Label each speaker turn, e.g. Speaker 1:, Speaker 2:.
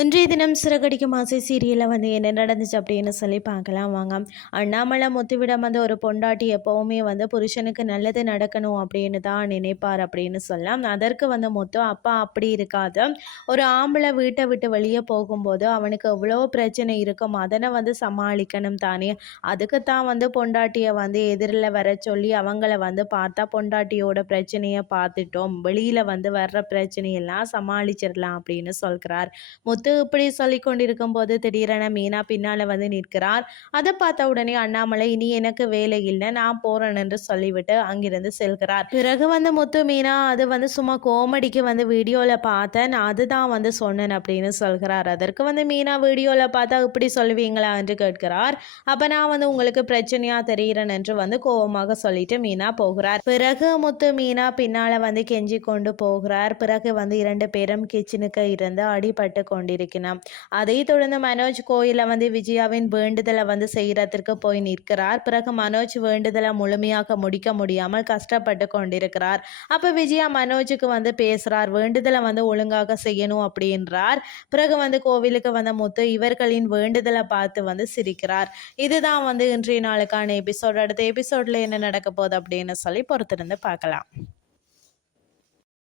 Speaker 1: இன்றைய தினம் சிறகடிக்கும் ஆசை சீரியலில் வந்து என்ன நடந்துச்சு அப்படின்னு சொல்லி பார்க்கலாம். வாங்க. அண்ணாமலை முத்துவிடம் வந்து ஒரு பொண்டாட்டி எப்போவுமே வந்து புருஷனுக்கு நல்லது நடக்கணும் அப்படின்னு தான் நினைப்பார் அப்படின்னு சொல்லலாம். அதற்கு வந்து முத்து அப்பா அப்படி இருக்காது. ஒரு ஆம்பளை வீட்டை விட்டு வெளியே போகும்போது அவனுக்கு எவ்வளோ பிரச்சனை இருக்கும். அதனை வந்து சமாளிக்கணும் தானே. அதுக்கு தான் வந்து பொண்டாட்டியை வந்து எதிரில் வர சொல்லி அவங்கள வந்து பார்த்தா பொண்டாட்டியோட பிரச்சனையை பார்த்துட்டோம். வெளியில் வந்து வர்ற பிரச்சனையெல்லாம் சமாளிச்சிடலாம் அப்படின்னு சொல்கிறார் முத்து. இப்படி சொல்லி கொண்டிருக்கும் போது திடீரென மீனா பின்னால வந்து நிற்கிறார். அதை பார்த்த உடனே அண்ணாமலை இனி எனக்கு வேலை இல்லை. நான் போறேன் என்று சொல்லிவிட்டு அங்கிருந்து செல்கிறார். பிறகு வந்து முத்து மீனா அது வந்து சும்மா கோமடிக்கு வந்து வீடியோவில் பார்த்தேன். அதுதான் வந்து சொன்னேன் அப்படின்னு சொல்கிறார். அதற்கு வந்து மீனா வீடியோவில் பார்த்தா இப்படி சொல்லுவீங்களா? என்று கேட்கிறார். அப்போ நான் வந்து உங்களுக்கு பிரச்சனையா தெரிகிறேன் என்று வந்து கோபமாக சொல்லிட்டு மீனா போகிறார். பிறகு முத்து மீனா பின்னால வந்து கெஞ்சி கொண்டு போகிறார். பிறகு வந்து இரண்டு பேரும் கிச்சனுக்கு இருந்து அடிபட்டு கொண்டு கொண்டிருக்கிறான். அதை தொடர்ந்து மனோஜ் கோயிலில் வந்து விஜயாவின் வேண்டுதலை வந்து செய்கிறதற்கு போய் நிற்கிறார். பிறகு மனோஜ் வேண்டுதலை முழுமையாக முடிக்க முடியாமல் கஷ்டப்பட்டு கொண்டிருக்கிறார். அப்போ விஜயா மனோஜுக்கு வந்து பேசுகிறார் வேண்டுதலை வந்து ஒழுங்காக செய்யணும் அப்படின்றார். பிறகு வந்து கோவிலுக்கு வந்த முத்து இவர்களின் வேண்டுதலை பார்த்து வந்து சிரிக்கிறார். இதுதான் வந்து இன்றைய நாளுக்கான எபிசோட். அடுத்த எபிசோடில் என்ன நடக்க போகுது? அப்படின்னு சொல்லி பொறுத்திருந்து பார்க்கலாம்.